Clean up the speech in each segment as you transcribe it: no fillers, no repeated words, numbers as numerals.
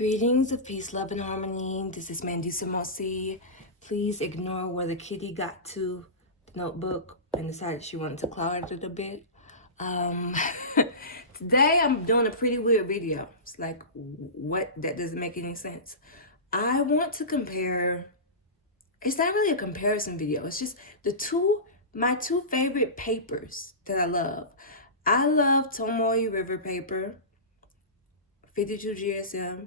Greetings of peace, love, and harmony. This is Mandy Tomoe. Please ignore where the kitty got to the notebook and decided she wanted to claw at it a bit. Today I'm doing a pretty weird video. It's like, what? That doesn't make any sense. I want to compare. It's not really a comparison video. It's just my two favorite papers that I love. I love Tomoe River paper, 52 GSM.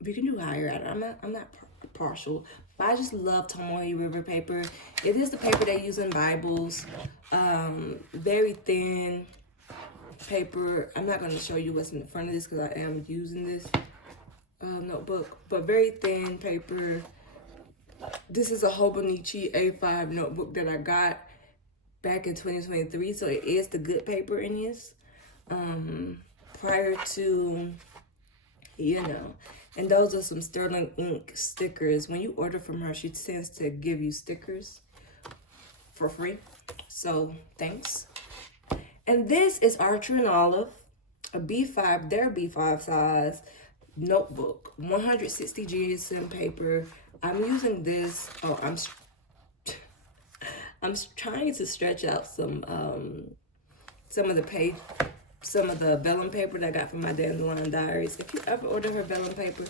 You can do higher. I'm not partial, but I just love Tomoe River paper. It is the paper they use in Bibles. Very thin paper. I'm not going to show you what's in front of this because I am using this notebook, but very thin paper. This is a Hobonichi A5 notebook that I got back in 2023, so it is the good paper in this. Prior to, and those are some Sterling ink stickers. When you order from her, she tends to give you stickers for free. So thanks. And this is Archer and Olive, a B5, their B5 size notebook, 160 GSM paper. I'm using this. Oh, I'm trying to stretch out some of the vellum paper that I got from my Dandelion Diaries. If you ever order her vellum paper,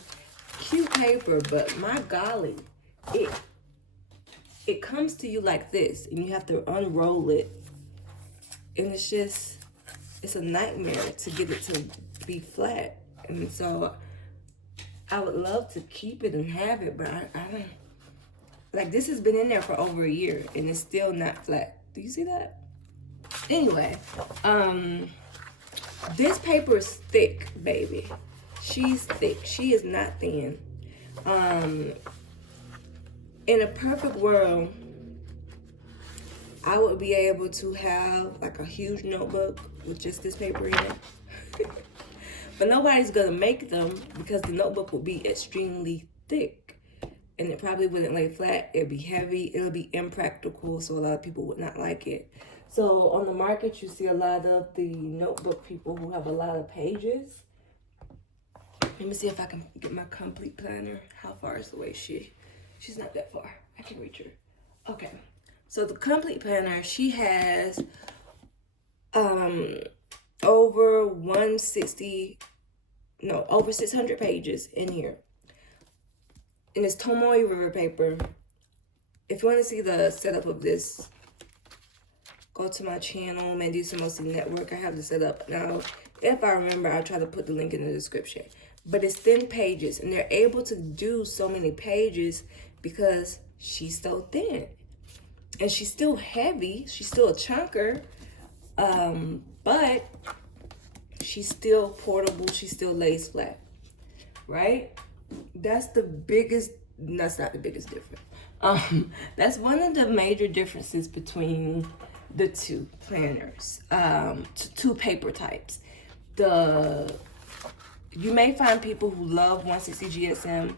cute paper, but my golly, it comes to you like this, and you have to unroll it, and it's a nightmare to get it to be flat. And so I would love to keep it and have it, but I don't, like, this has been in there for over a year, and it's still not flat. Do you see that? Anyway, this paper is thick, baby. She's thick. She is not thin. In a perfect world, I would be able to have like a huge notebook with just this paper in it. But nobody's gonna make them because the notebook will be extremely thick. And it probably wouldn't lay flat. It'd be heavy. It'll be impractical, so a lot of people would not like it. So on the market, you see a lot of the notebook people who have a lot of pages. Let me see if I can get my complete planner. How far is the way she's not that far. I can reach her. Okay. So the complete planner, she has over 600 pages in here. And it's Tomoe River paper. If you want to see the setup of this, go to my channel, Mandy Tomoe Network. I have the setup now. If I remember, I'll try to put the link in the description. But it's thin pages, and they're able to do so many pages because she's so thin. And she's still heavy. She's still a chunker. But she's still portable. She still lays flat. Right? That's the biggest, that's not the biggest difference. That's one of the major differences between the two planners, two paper types. You may find people who love 160 GSM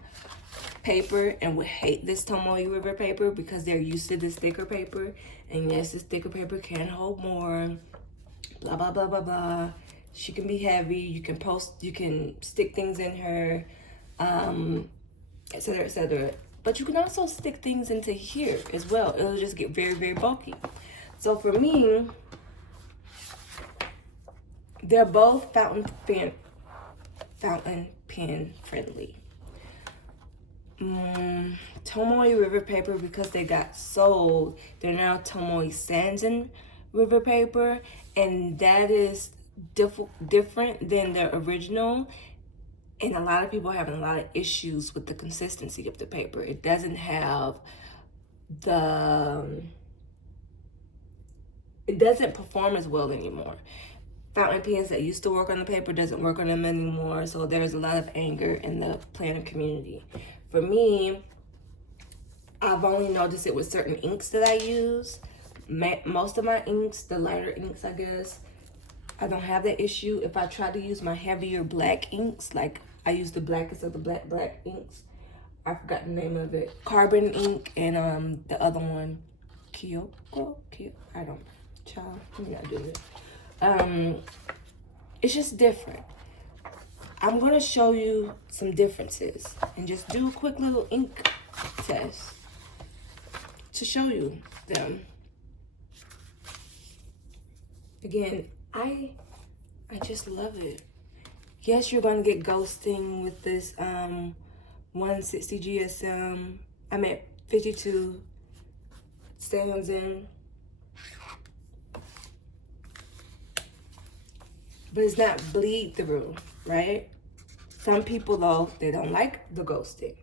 paper and would hate this Tomoe River paper because they're used to this thicker paper. And yes, this thicker paper can hold more, blah, blah, blah, blah, blah. She can be heavy. You can stick things in her, etc., etc. But you can also stick things into here as well. It'll just get very, very bulky. So for me, they're both fountain pen friendly. Tomoe River paper, because they got sold, they're now Tomoe Sanzen River paper, and that is different than the original. And a lot of people are having a lot of issues with the consistency of the paper. It doesn't have it doesn't perform as well anymore. Fountain pens that used to work on the paper doesn't work on them anymore. So there's a lot of anger in the planner community. For me, I've only noticed it with certain inks that I use. Most of my inks, the lighter inks, I guess, I don't have that issue. If I try to use my heavier black inks, like I use the blackest of the black inks, I forgot the name of it, carbon ink, and the other one, Kyoko, I don't, child, let me not do it. It's just different. I'm going to show you some differences and just do a quick little ink test to show you them. Again, I just love it. Yes, you're going to get ghosting with this 160 GSM. I meant 52 stands in. But it's not bleed through, right? Some people, though, they don't like the ghosting.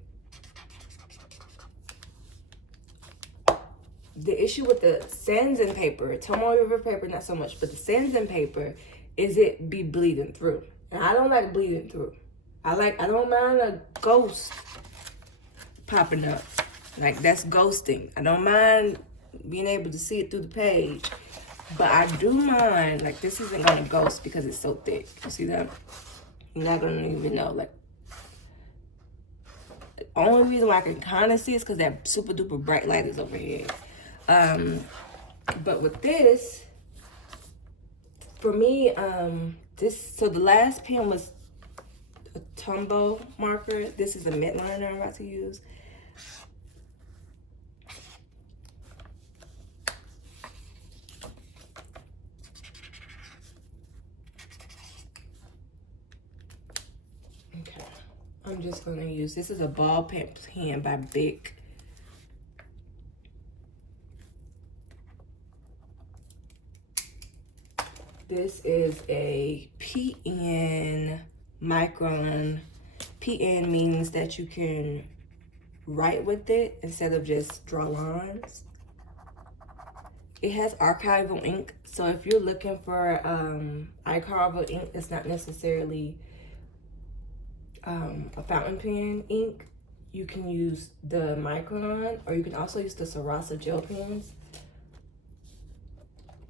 The issue with the sands and paper, Tomoe River paper, not so much, but the sands and paper, is it be bleeding through. And I don't like bleeding through. I don't mind a ghost popping up. Like, that's ghosting. I don't mind being able to see it through the page. But I do mind, like, this isn't going to ghost because it's so thick. You see that? You're not going to even know. Like, the only reason why I can kind of see is because that super duper bright light is overhead. But with this, for me, so the last pen was a Tomoe marker. This is a mid liner I'm about to use. Okay, I'm just gonna use, this is a ball pen by Bic. This is a PN micron. PN means that you can write with it instead of just draw lines. It has archival ink, so if you're looking for archival ink, it's not necessarily a fountain pen ink. You can use the micron, or you can also use the Sarasa gel pens.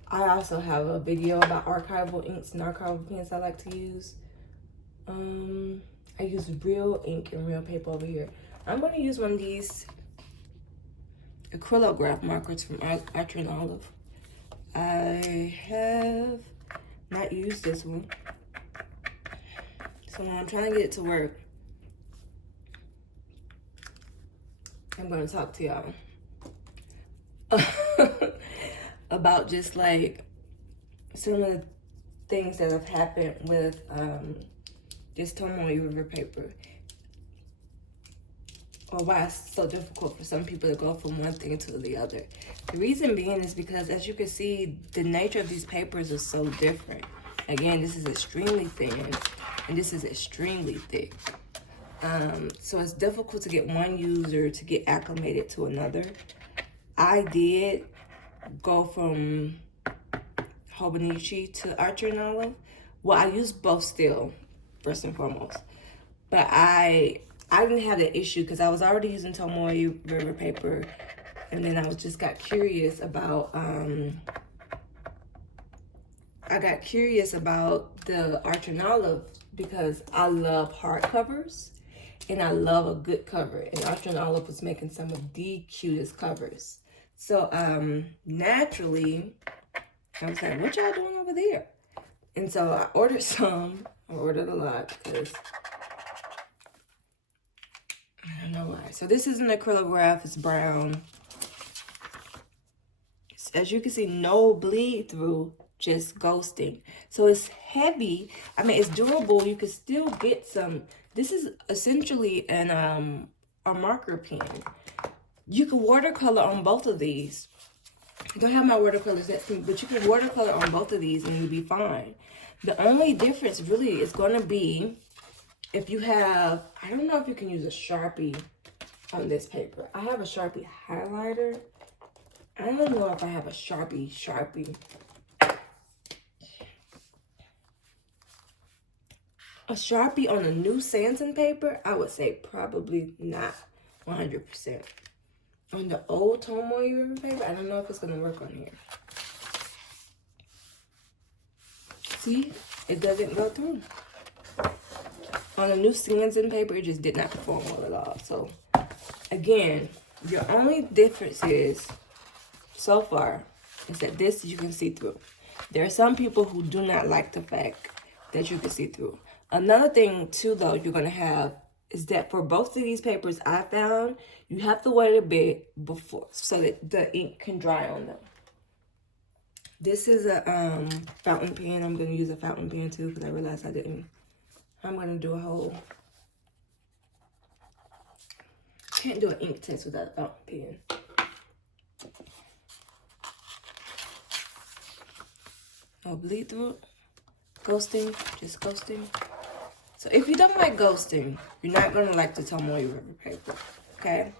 I also have a video about archival inks and archival pens I like to use. I use real ink and real paper over here. I'm going to use one of these acrylograph markers from Archer and Olive. I have not used this one. So now I'm trying to get it to work. I'm going to talk to y'all about just like some of the things that have happened with this Tomoe River paper, or why it's so difficult for some people to go from one thing to the other. The reason being is because, as you can see, the nature of these papers is so different. Again, this is extremely thin and this is extremely thick. So it's difficult to get one user to get acclimated to another. I did go from Hobonichi to Archer and Olive. Well, I used both still, first and foremost. But I didn't have the issue because I was already using Tomoe River paper, and then I just got curious about the Archer and Olive because I love hardcovers and I love a good cover. And Archer and Olive was making some of the cutest covers. So naturally, I was like, what y'all doing over there? And so I ordered some. I ordered a lot because I don't know why. So this is an acrylograph. It's brown. As you can see, no bleed through, just ghosting. So it's heavy. I mean, it's durable. You can still get some. This is essentially a marker pen. You can watercolor on both of these. I don't have my watercolors next to me, but you can watercolor on both of these and you'll be fine. The only difference really is going to be if you have, I don't know if you can use a Sharpie on this paper. I have a Sharpie highlighter. I don't know if I have a Sharpie. A Sharpie on a new Sanson paper, I would say probably not 100%. On the old Tomoe River paper, I don't know if it's going to work on here. See, it doesn't go through. On the new Sanson paper, it just did not perform well at all. So, again, your only difference is, so far, is that this you can see through. There are some people who do not like the fact that you can see through. Another thing too, though, you're going to have is that for both of these papers I found, you have to wait a bit before so that the ink can dry on them. This is a fountain pen. I'm going to use a fountain pen too because I realized I didn't. I'm going to do a whole... Can't do an ink test without a fountain pen. No bleed through. Ghosting, just ghosting. So if you don't like ghosting, you're not going to like the Tomoe River paper, okay?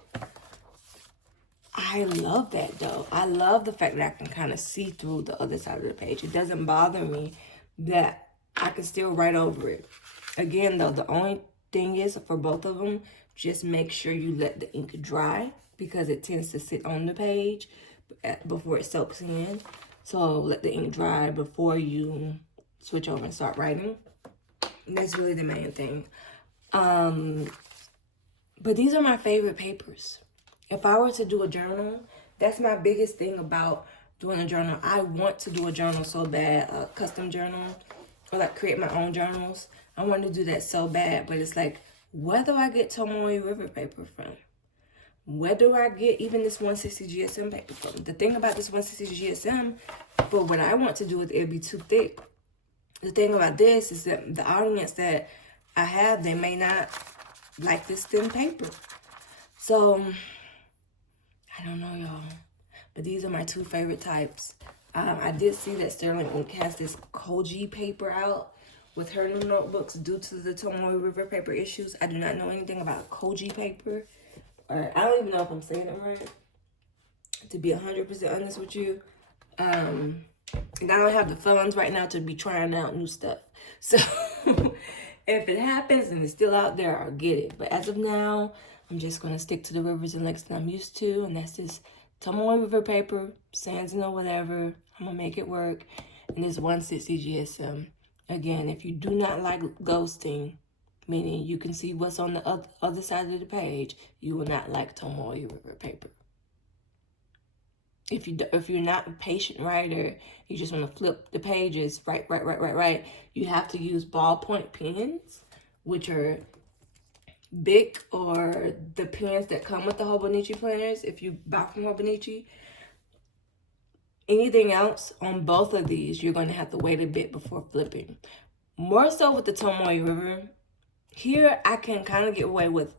I love that, though. I love the fact that I can kind of see through the other side of the page. It doesn't bother me that I can still write over it. Again, though, the only thing is for both of them, just make sure you let the ink dry because it tends to sit on the page before it soaks in. So let the ink dry before you switch over and start writing. That's really the main thing. But these are my favorite papers. If I were to do a journal, that's my biggest thing about doing a journal. I want to do a journal so bad, a custom journal, or like create my own journals. I want to do that so bad, but it's like, where do I get Tomoe River paper from? Where do I get even this 160 GSM paper from? The thing about this 160 GSM, for what I want to do with it, it'd be too thick. The thing about this is that the audience that I have, they may not like this thin paper. So, I don't know, y'all. But these are my two favorite types. I did see that Sterling Ink has this Koji paper out with her new notebooks due to the Tomoe River paper issues. I do not know anything about Koji paper. Or I don't even know if I'm saying it right. To be 100% honest with you. And I don't have the funds right now to be trying out new stuff. So if it happens and it's still out there, I'll get it. But as of now, I'm just going to stick to the rivers and lakes that I'm used to. And that's this Tomoe River paper, sands or whatever. I'm going to make it work. And this 160 GSM. Again, if you do not like ghosting, meaning you can see what's on the other side of the page, you will not like Tomoe River paper. If you're not a patient writer, you just want to flip the pages, right, you have to use ballpoint pens, which are Bic or the pens that come with the Hobonichi planners if you buy from Hobonichi. Anything else on both of these, you're going to have to wait a bit before flipping. More so with the Tomoe River. Here, I can kind of get away with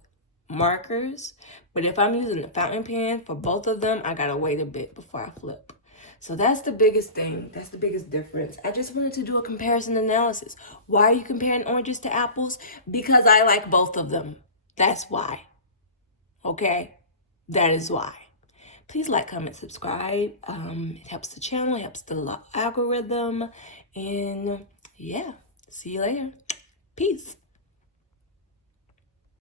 markers, but if I'm using the fountain pen for both of them, I gotta wait a bit before I flip. So that's the biggest thing. That's the biggest difference. I just wanted to do a comparison analysis. Why are you comparing oranges to apples? Because I like both of them. That's why. Okay? That is why. Please like, comment, subscribe. It helps the channel, it helps the algorithm. And yeah, see you later. Peace.